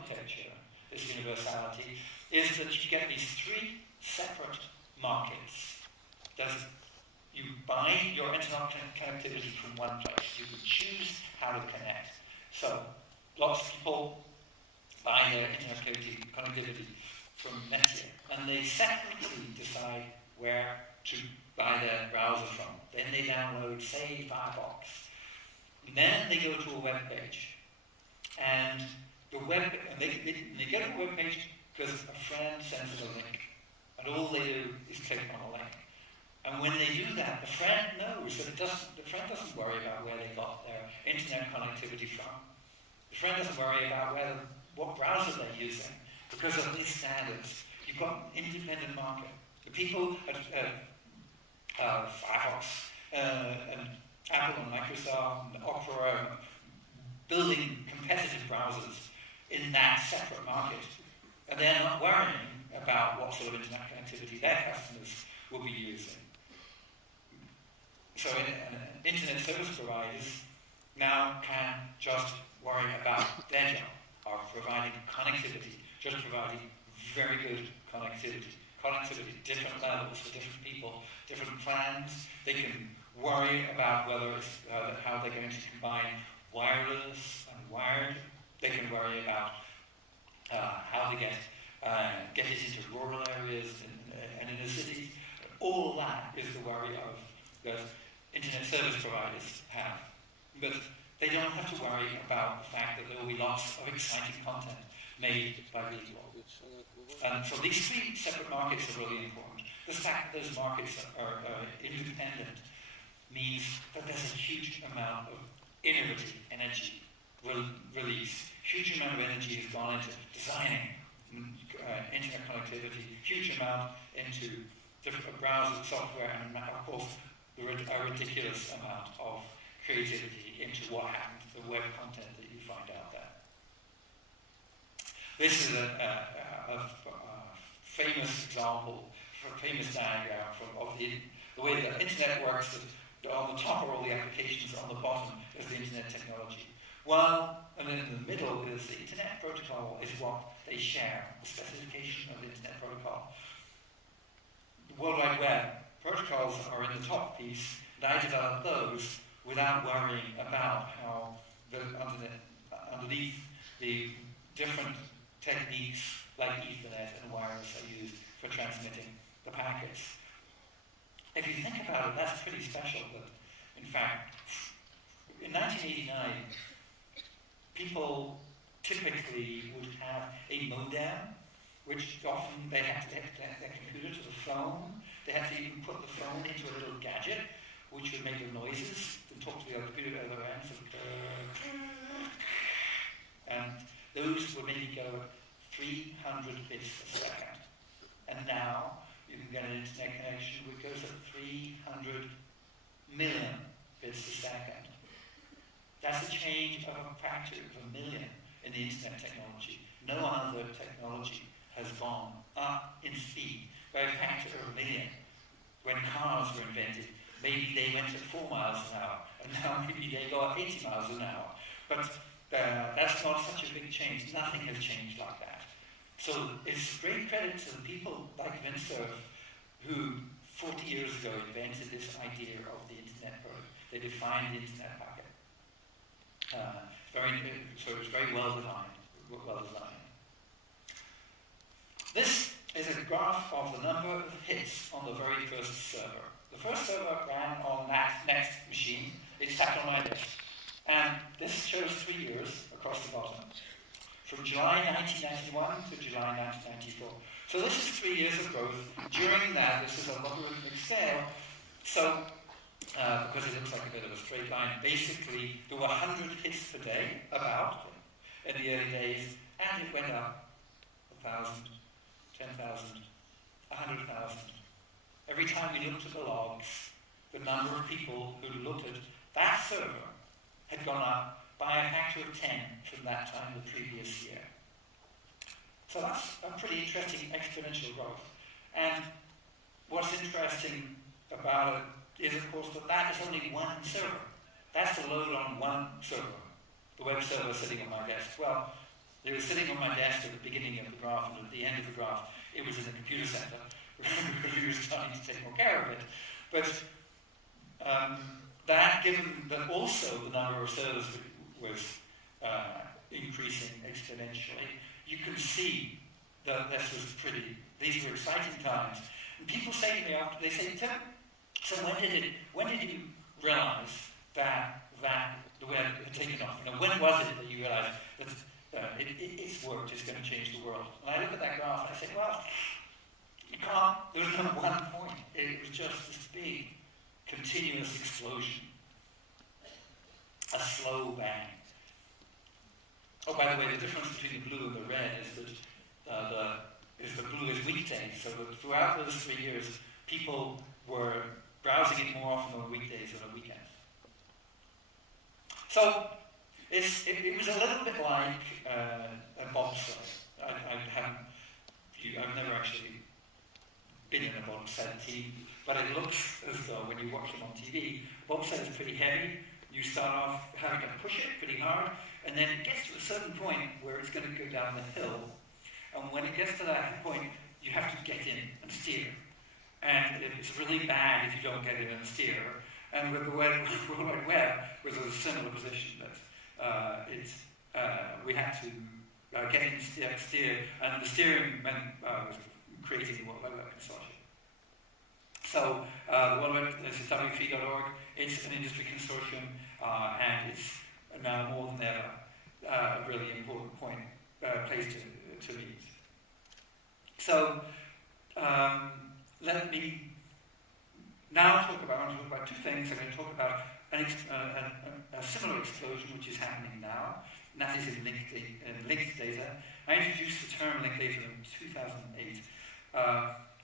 architecture, this universality, is that you get these three separate markets. You buy your internet connectivity from one place. You can choose how to connect. So, lots of people buy their internet connectivity from Netia, and they separately decide where to buy their browser from. Then they download, say, Firefox. And then they go to a web page. And they get a web page because a friend sends them a link. And all they do is click on a link. And when they do that, the friend knows that the friend doesn't worry about where they got their internet connectivity from. The friend doesn't worry about what browser they're using because of these standards. You've got an independent market. The people at Firefox and Apple and Microsoft and Opera building competitive browsers in that separate market. And they're not worrying about what sort of internet connectivity their customers will be using. So internet service providers now can just worry about their job of providing connectivity, just providing very good connectivity. Connectivity, different levels for different people, different plans. They can worry about whether it's how they're going to combine wireless and wired. They can worry about how to get it into rural areas and inner cities. All that is the worry that internet service providers have. But they don't have to worry about the fact that there will be lots of exciting content made by people. And so these three separate markets are really important. The fact that those markets are independent means that there's a huge amount of innovative energy release. Huge amount of energy has gone into designing internet connectivity, huge amount into different browser software, and of course a ridiculous amount of creativity into what happens to the web content that you find out there. This is a famous example, a famous diagram of the way the internet works. That on the top are all the applications, on the bottom is the internet technology. And then in the middle is the internet protocol, is what they share, the specification of the internet protocol. The World Wide Web protocols are in the top piece, and I developed those without worrying about how underneath the different techniques like Ethernet and wireless are used for transmitting the packets. If you think about it, that's pretty special that, in fact, in 1989, people typically would have a modem, which often they had to connect their computer to the phone. They had to even put the phone into a little gadget, which would make the noises and talk to the computer at the other end. And those would maybe go at 300 bits a second. And now you can get an internet connection which goes at 300 million bits a second. That's a change of a factor of 1 million in the internet technology. No other technology has gone up in speed by a factor of 1 million. When cars were invented, maybe they went at 4 miles an hour, and now maybe they go at 80 miles an hour. But that's not such a big change. Nothing has changed like that. So it's great credit to the people like Vint Cerf who 40 years ago invented this idea of the internet protocol. They defined the internet packet. So it was very well designed. This is a graph of the number of hits on the very first server. The first server ran on that next machine. It sat on my desk. And this shows 3 years across the bottom, from July 1991 to July 1994. So this is 3 years of growth. During that, this is a logarithmic scale. So, because it looks like a bit of a straight line, basically there were 100 hits per day, about, in the early days, and it went up 1,000, 10,000, 100,000. Every time we looked at the logs, the number of people who looked at that server had gone up by a factor of 10 from that time the previous year. So that's a pretty interesting exponential growth. And what's interesting about it is, of course, that is only one server. That's the load on one server, the web server sitting on my desk. Well, They were sitting on my desk at the beginning of the graph, and at the end of the graph, it was in the computer center, because we were starting to take more care of it. But that, given that also the number of servers was increasing exponentially, you can see that this was these were exciting times. And people say to me after, they say, Tim, so when did you realize that the web had taken off? You know, when was it that you realized that its work is going to change the world? And I look at that graph and I say, well, you can't, there was no one point. It was just this big, continuous explosion. A slow bang. Oh, by the way, the difference between the blue and the red is that the blue is weekdays. So that throughout those 3 years, people were browsing it more often on weekdays than on weekends. So it was a little bit like a bobsled. I've never actually been in a bobsled team, but it looks as though when you watch them on TV, bobsled is pretty heavy. You start off having to push it pretty hard, and then it gets to a certain point where it's going to go down the hill. And when it gets to that point, you have to get in and steer. And it's really bad if you don't get in and steer. And with the World Wide Web, was a similar position that we had to get in, steer, and the steering meant was creating the World Wide Web Consortium. So the World Wide Web is w3.org. It's an industry consortium, and it's now more than ever a really important place to meet. So let me now talk about two things. I'm going to talk about a similar explosion which is happening now, and that is in linked data. I introduced the term linked data in 2008.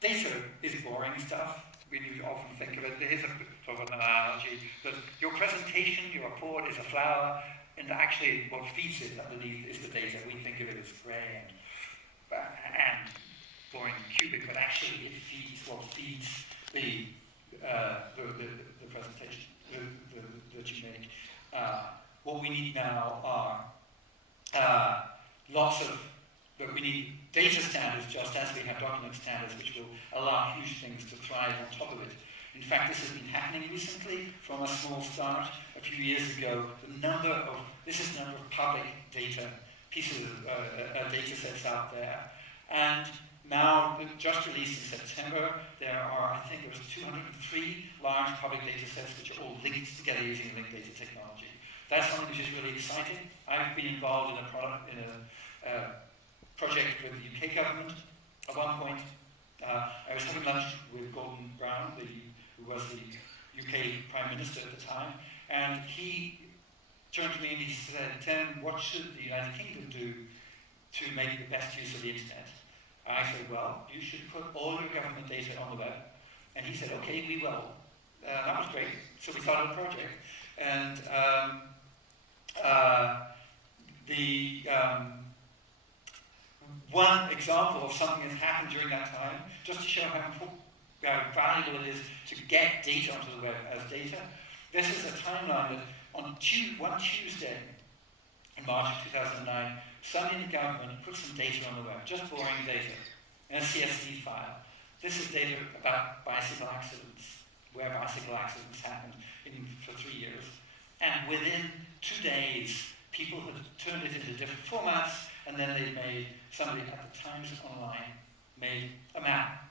Data is boring stuff. We do often think of it. There is a sort of an analogy that your presentation, your report is a flower, and actually what feeds it underneath is the data. We think of it as grey and boring and cubic, but actually it feeds what feeds the presentation that you make. What we need now are we need data standards just as we have document standards, which will allow huge things to thrive on top of it. In fact, this has been happening recently from a small start. A few years ago, the number of public data pieces of data sets out there. And now, just released in September, there are 203 large public data sets which are all linked together using linked data technology. That's something which is really exciting. I've been involved in a project with the UK government. At one point, I was having lunch with Gordon Brown, who was the UK Prime Minister at the time, and he turned to me and he said, Tim, what should the United Kingdom do to make the best use of the internet? I said, well, you should put all your government data on the web. And he said, okay, we will. That was great. So we started a project. And one example of something that's happened during that time, just to show how valuable it is to get data onto the web as data. This is a timeline that on one Tuesday in March of 2009, somebody in the government put some data on the web, just boring data, in a CSV file. This is data about bicycle accidents, where bicycle accidents happened for 3 years. And within 2 days, people had turned it into different formats, and then somebody at the Times Online made a map.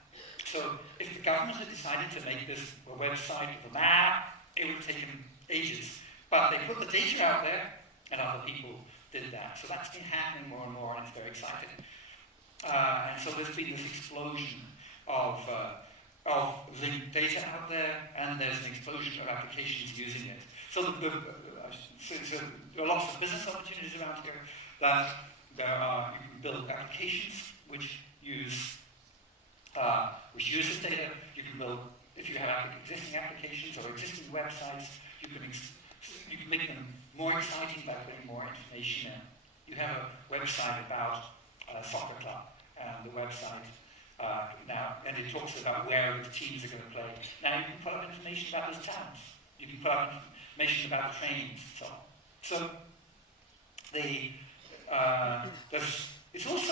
So if the government had decided to make this a website with a map, it would have taken ages. But they put the data out there, and other people did that. So that's been happening more and more, and it's very exciting. And so there's been this explosion of linked data out there, and there's an explosion of applications using it. So there are lots of business opportunities around here that you can build applications which use this data. You can build, if you have existing applications or existing websites, you can make them more exciting by putting more information in. You have a website about a soccer club, and the website now, and it talks about where the teams are going to play. Now you can put up information about those towns. You can put up information about the trains, and so on. So it's also